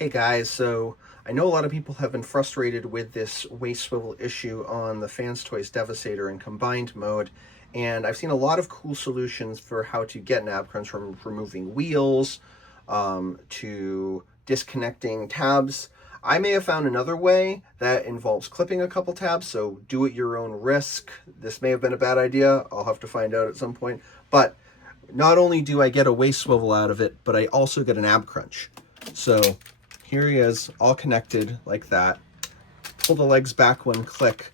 Hey guys, so I know a lot of people have been frustrated with this waist swivel issue on the Fans Toys Devastator in combined mode, and I've seen a lot of cool solutions for how to get an ab crunch, from removing wheels to disconnecting tabs. I may have found another way that involves clipping a couple tabs, so do at your own risk. This may have been a bad idea. I'll have to find out at some point. But not only do I get a waist swivel out of it, but I also get an ab crunch. So here he is, all connected like that. Pull the legs back one click.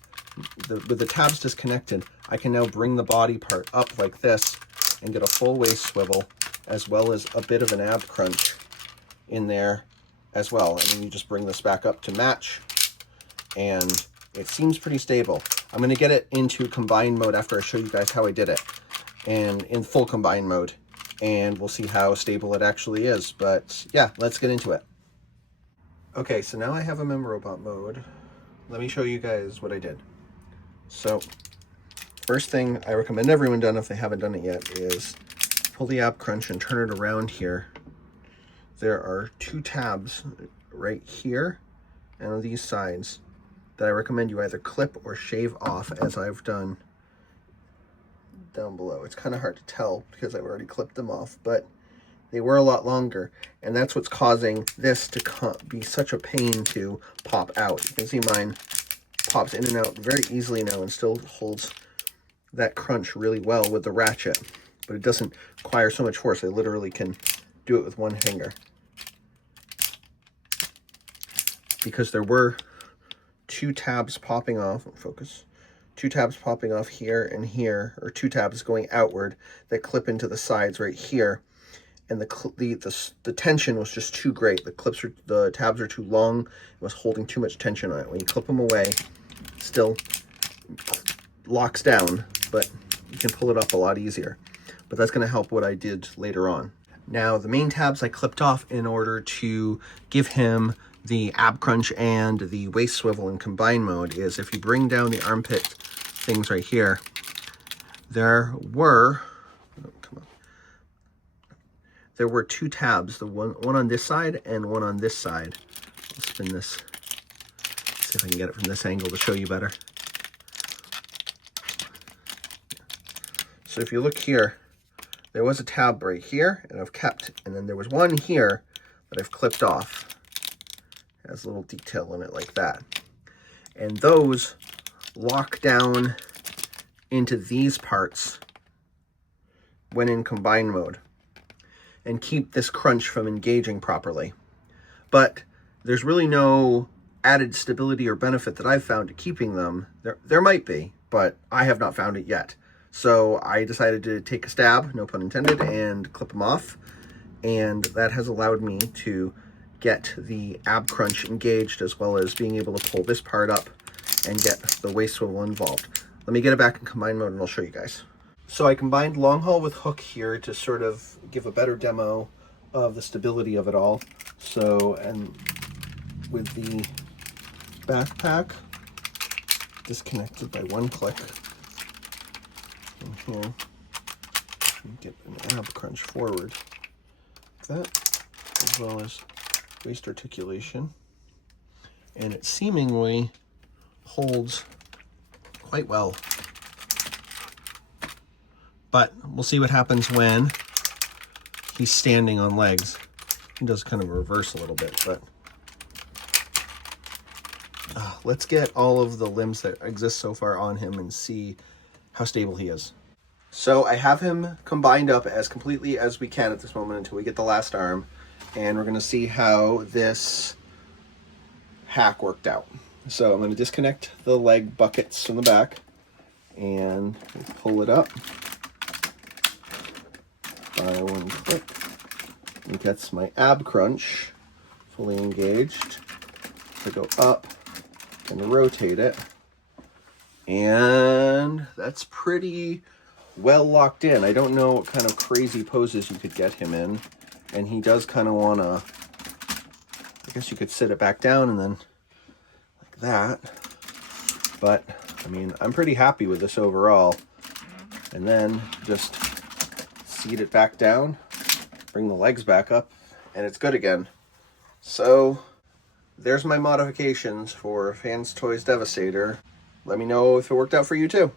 With the tabs disconnected, I can now bring the body part up like this and get a full waist swivel, as well as a bit of an ab crunch in there as well. And then you just bring this back up to match, and it seems pretty stable. I'm going to get it into combined mode after I show you guys how I did it, and in full combined mode, and we'll see how stable it actually is. But yeah, let's get into it. Okay, so now I have him in robot mode. Let me show you guys what I did. So, first thing I recommend everyone done if they haven't done it yet is pull the ab crunch and turn it around here. There are two tabs right here and on these sides that I recommend you either clip or shave off, as I've done down below. It's kind of hard to tell because I've already clipped them off, but they were a lot longer, and that's what's causing this to be such a pain to pop out. You can see mine pops in and out very easily now and still holds that crunch really well with the ratchet, but it doesn't require so much force. I literally can do it with one finger. Because there were two tabs popping off, focus, two tabs popping off here and here, or two tabs going outward that clip into the sides right here. And the tension was just too great. The tabs are too long. It was holding too much tension on it. When you clip them away, it still locks down, but you can pull it up a lot easier. But that's going to help what I did later on. Now, the main tabs I clipped off in order to give him the ab crunch and the waist swivel in combined mode is, if you bring down the armpit things right here, there were two tabs, the one on this side and one on this side. I'll spin this, see if I can get it from this angle to show you better. So if you look here, there was a tab right here, and I've kept, and then there was one here that I've clipped off. It has a little detail in it like that. And those lock down into these parts when in combined mode, and keep this crunch from engaging properly. But there's really no added stability or benefit that I've found to keeping them. There might be, but I have not found it yet. So I decided to take a stab, no pun intended, and clip them off. And that has allowed me to get the ab crunch engaged, as well as being able to pull this part up and get the waist swivel involved. Let me get it back in combined mode and I'll show you guys. So I combined long haul with hook here to sort of give a better demo of the stability of it all. So, and with the backpack disconnected by one click, and here, get an ab crunch forward, like that, as well as waist articulation. And it seemingly holds quite well. But we'll see what happens when he's standing on legs. He does kind of reverse a little bit, but let's get all of the limbs that exist so far on him and see how stable he is. So I have him combined up as completely as we can at this moment until we get the last arm, and we're going to see how this hack worked out. So I'm going to disconnect the leg buckets from the back and pull it up by one click. It gets my ab crunch fully engaged. I go up and rotate it, and that's pretty well locked in. I don't know what kind of crazy poses you could get him in, and he does kind of want to, I guess you could sit it back down and then like that, but I mean, I'm pretty happy with this overall. And then just seat it back down, bring the legs back up, and it's good again. So there's my modifications for Fans Toys Devastator. Let me know if it worked out for you too.